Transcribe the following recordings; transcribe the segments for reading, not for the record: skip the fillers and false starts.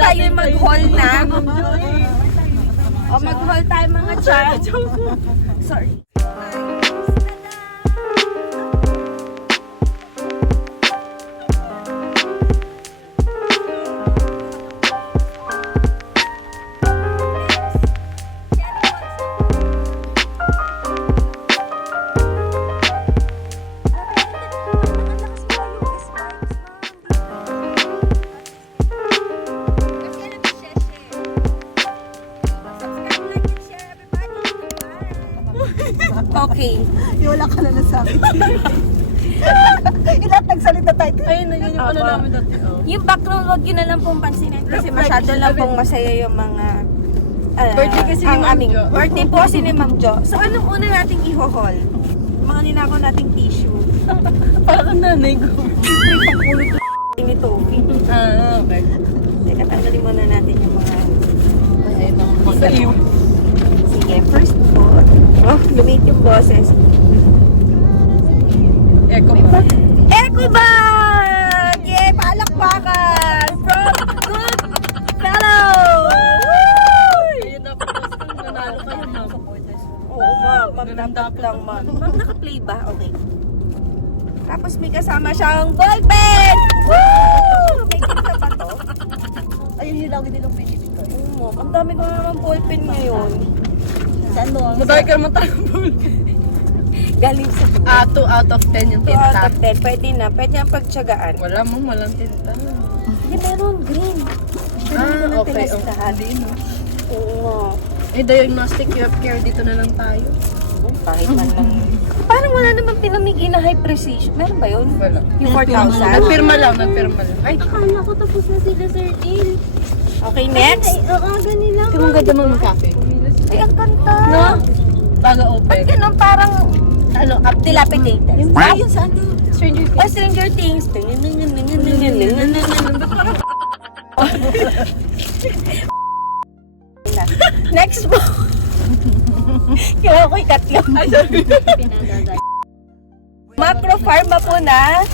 tayo mag-haul na. O, mag-haul tayo mga chan. Sorry. Okay. Wala ka na nasabi. Ilat nagsalita tayo. Ayun na, yun yung ano namin dati. Yung background, wag yun na lang pong pansinin kasi masyado lang pong masaya yung mga Birthday kasi ni ang Ma'am aming Jo. birthday po kasi ni Ma'am Jo. So anong una nating i-haul? Mga ninakaw nating tissue. Parang nanay ko. Pagpulot ni Toby. Okay. Teka, tanggalin muna natin yung mga... Ayun lang. Masaliw. Sige, first po. Oh, lumit yung boses. Echo ba? Eco bag! Yeah, palakpakan! From Goodfellow! Ayun na po. Nanalo kayo na. Oo, ma'am. Magtatap lang, ma'am. Ma'am, naka-play ba? Okay. Tapos may kasama siyang ballpen! Woo! May kita ba to? Ayun yung lagi nilang pinili ko. Oo, ma'am. Ang dami ko na naman ballpen ngayon. Saan mo? Madami ka naman tayo. Galing sa 2 out of 10 yung 2 out tinta. of 10. Pwede na. Pwede ang pagtsagaan. Wala mong walang tinta. Hindi, meron. Green. Okay. Hindi, no? Oo. Eh, diagnostic care dito na lang tayo. Kahit man lang. Parang wala naman pinamigay na high precision. Meron ba yun? Wala. Yung 4,000? Nagpirma lang. Ay, Akala ko tapos na sila, Sir Dale. Okay, next. Ay, ang aga nila. kung ganda mo ng cafe. Ay, ang ganda. No? Bago Ba't open. ganun parang, ano, dilapidated? Ah, yun saan doon? Stranger Oh, Stranger Things. Next po. Kaya ako'y tatlo. Macro Pharma po na.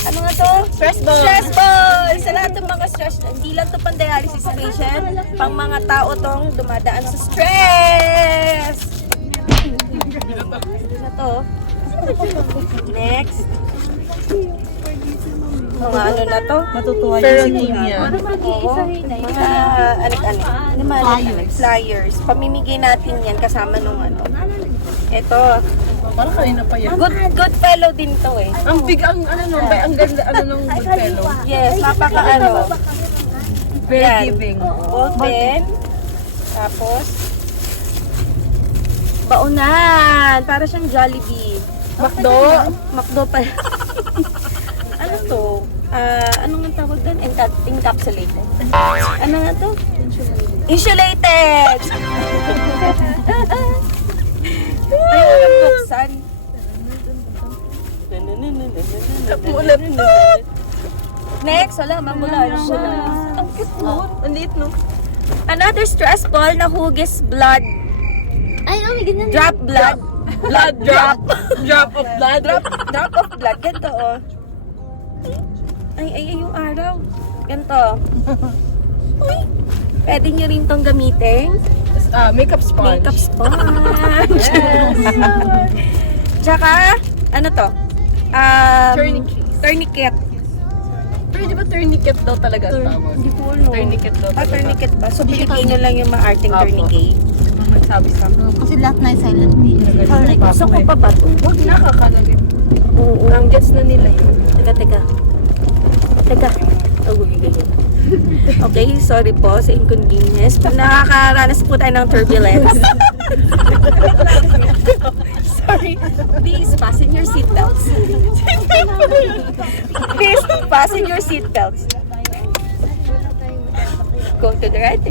Ano nga to? Stress ball. Stress ball! Sa lahat ng mga stress, hindi lang to pang dialysis patient, pang mga tao tong dumadaan sa stress! Ano to? Next. Mga ano na to? Matutuwa Pero yung team siguro. yan. Parang mag-iisahin na. Mga anik-anik. Ano man? Flyers. Flyers. Pamimigay natin yan kasama nung ano. Ito. Parang kanina pa yan. Good fellow din to eh. Ang big, ang ano nung, ang ganda, ano nung good fellow. Yes, napaka ano. Very Yan. giving. Ball pen. Tapos, baunan. Para siyang Jollibee. Macdo. Macdo pa. Ano to? Ano nga tawag doon? Encapsulated. Ano nga to? Insulated! Ayaw na buksan. Ulit. Next, wala, mamulan siya. Ang cute mo. Ang liit no. Another stress ball na hugis blood. Ay, oh, may ganyan. Drop blood. Blood drop. Drop of blood. Drop of blood. Ganito, oh. Ay, yung araw. Ganito. Uy. Pwede nyo rin tong gamitin. Makeup sponge. Makeup sponge. Tsaka, ano to? Tourniquet. Tourniquet. Pero di ba tourniquet daw talaga ang tawag? Hindi ko alam. Tourniquet daw talaga. Tourniquet ba? So, bibigay nyo lang yung maarting Apo. tourniquet. Nagsabi sa akin. Kasi lahat na yung silent D. Gusto ko pa ba ito? Huwag nakakalalim. Oo. Ang gets na nila yun. Teka. Oh, ganyan. Okay, sorry po sa inconvenience. Nakakaranas po tayo ng turbulence. Sorry. Please fasten your seatbelts. Please fasten your seatbelts. Go to the right,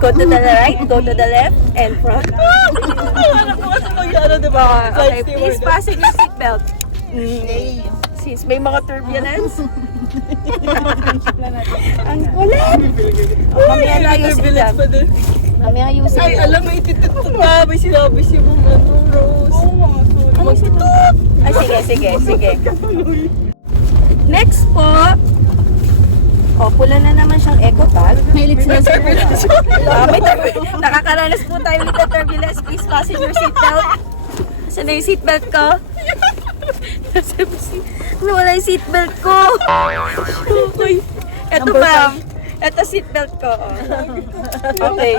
go to the right, go to the left, and front. Ano po kasi mag-ano, di ba? Okay, please fasten your seatbelt. Since may mga turbulence. Ang kulit! Mamaya na ayusin lang. Mamaya ayusin Ay, lang. alam, may titutut na. May sinabi si Mom, ano, Rose. Oo nga. Magtutut! Ay, sige. Next po. O, pula na naman siyang eco bag. Mahilig sila sa Nakakaranas po tayo with the turbulence. Please fasten your seatbelt. Saan na yung seatbelt ko? Nawala yung seatbelt ko. Okay. Eto ma'am. Eto seatbelt ko. Oh. Okay.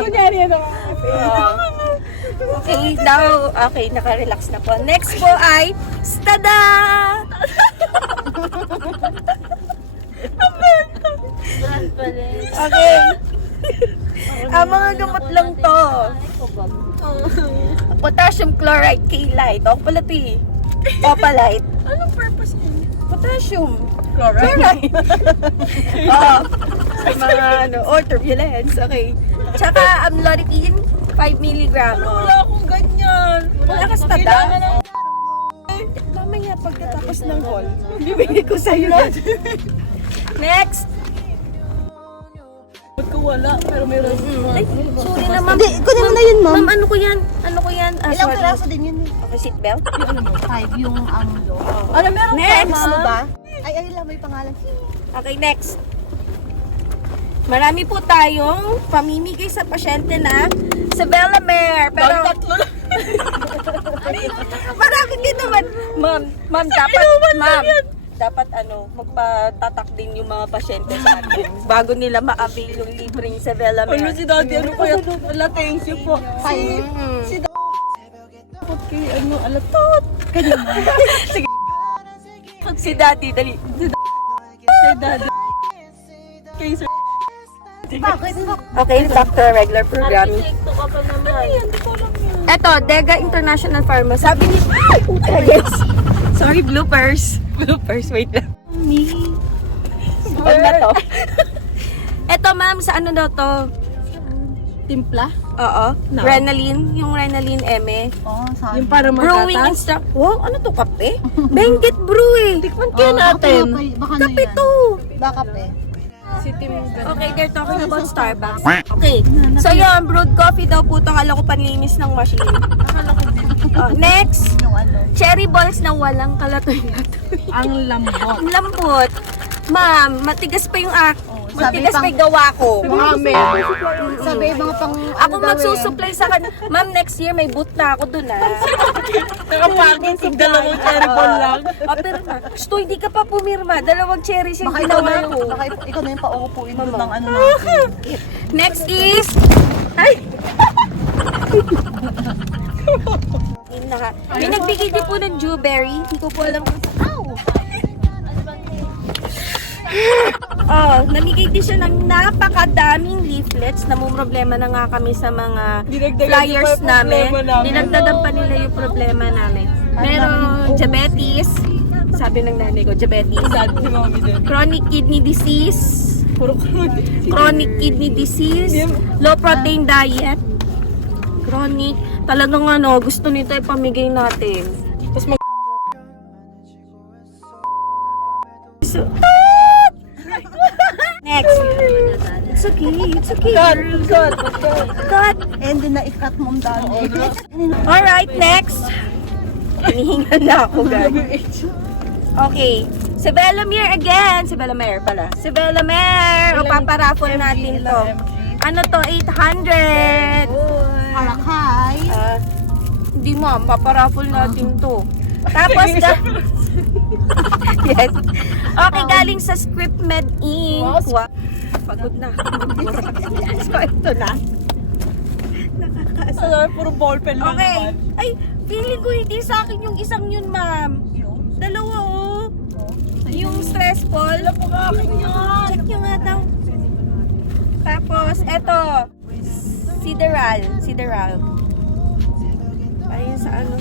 Okay, now, okay, naka-relax na po. Next po ay, tada! Okay. Mga gamot lang to. Potassium chloride, K-Lite. O pala ito eh. Opalite. Anong purpose niya? Potassium. Chloride. Oh, sa mga turbulence. Okay. Tsaka amlodipine, 5 mg. Wala akong ganyan. Wala ka sa Kailangan tada? ng... Mamaya pagkatapos ng call, bibigay ko sa'yo na. Next. Ba't ko wala? Pero meron. Ay, sorry na ma'am. Hindi, kunin mo na yun, ma'am. Ma'am, ano ko yan? Ano ko yan? Ah, Ilang sorry. piraso din yun? Okay, seatbelt? 5 yung amlo. Ano, meron Next. Ano ba? Ay, lang, may pangalan. Okay, next. Marami po tayong pamimigay sa pasyente na sa Bellamere. Pero Tatlo lang. marami din naman. Ma'am, dapat magpatatak din yung mga pasyente sa atin bago nila ma-avail yung libreng sa Ano Bellamere. si Daddy? Ano kaya? Wala, thank you po. Si Dapat kay alatot. Sige. Si Daddy, dali. Kay Daddy. Kay Sir. Bakit? Okay, doctor, regular programming. Architecto ka pa naman. Hindi ko alam yun. Eto, Dega International Pharma. Sabi ni... Ay, puta, guys. Sorry, bloopers. Bloopers, wait lang. Wag na to. Eto, ma'am, sa ano daw to? Timpla? Oo. No. Renalin. Yung Renalin M. Oo, sabi. Yung para Brewing magatas? instruct... Wow, ano to, kape? Benguet brew eh. Tikman kaya natin. Baka Kape to. Baka pe. Si Tim Okay, they're talking about Starbucks. Okay. So yun, brewed coffee daw po ito. Kala ko panlinis ng machine. Next. Yung ano. Cherry balls na walang kalatoy-latoy. Ang lambot. Ang lambot. Ma'am, matigas pa yung matigas pa sabi yung gawa ko. Mami. Sabi, mga pang... Ako magsusupply sa kan. Ma'am, next year may boot na ako dun Nakaparking kung dalawang cherry ball lang. Pero gusto, hindi ka pa pumirma. Dalawang cherries yung Baka ikaw ginawa na ko. yung... Baka ikaw na yung pauupuin doon ng ano natin. Next is... Ay! May nagbigay din po ng Dewberry. Hindi ko po alam kung... Ow! Oh, namigay din siya ng napakadaming leaflets. Namumroblema na nga kami sa mga Dinagdagan flyers pa yung namin. problema namin. Dinagdagan pa nila yung problema namin. Meron diabetes. Sabi ng nanay ko, diabetes. Sad si Mami din. Chronic kidney disease. Puro Chronic kidney disease. Low protein diet. Chronic. Talagang gusto nito ipamigay natin. Tapos Next. It's okay. It's okay. Cut. Cut. And then na-ikat mo ang dami. Alright, next. Hinihingal na ako, guys. Okay. Si Bellamere again. Si Bellamere pala. Si Bellamere. O, paparaffle natin to. Ano to? 800. Harakay. Hindi ma'am, paparaffle natin to. Tapos, yes. Okay, galing sa Script Med Inc. Wow. Pagod na. So, ito na. Nakakasal. Puro ballpen lang Okay. naman. Ay, feeling ko hindi sa akin yung isang yun, ma'am. Dalawa, oh. Yung stress ball. Wala po ka akin yan. Check nyo nga daw. Tapos, eto. Sideral. Ayun sa ano.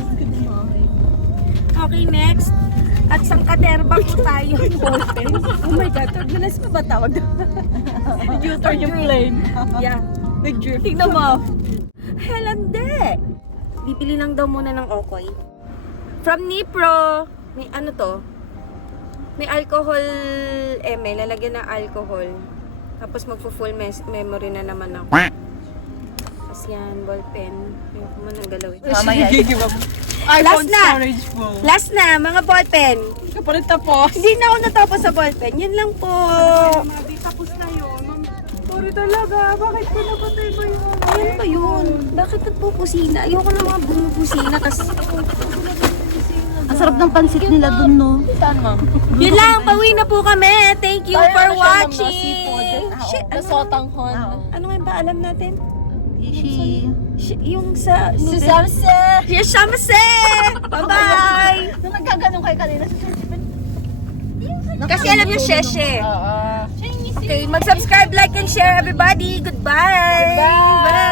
Okay, next. At sangkaterba po tayo. Oh my God, turbulence pa ba tawag doon? U-turn yung plane. Yeah. Nag-drift. Tignan mo. Helande. Bibili lang daw muna ng Okoy. From Nipro. May ano to? May alcohol lalagyan ng alcohol. Tapos magpo-full memory na naman ako. Tapos yan, ballpen. Ayoko mo nang galawin. Mamaya. iPhone na. storage phone. Last na, mga ballpen. Kapalit tapos. Hindi na ako natapos sa ballpen. Yun lang po. Tapos na yun. Sorry talaga. Bakit pinapatay mo yun? Ano ba yun? Bakit nagpupusina? Ayoko na mga bumupusina. Ang sarap ng pansit nila dun, no? Saan, ma'am? Yun lang, pauwi na po kami. Thank you for watching. Shit, ano, Sotanghon. ano nga ba alam natin? Yung Si sa noodle. Samse! Si Shamse! Bye-bye! Nung nagkaganong kayo kanina, Kasi alam niyo, Sheshe. Okay, mag-subscribe, like, and share everybody. Goodbye! Bye!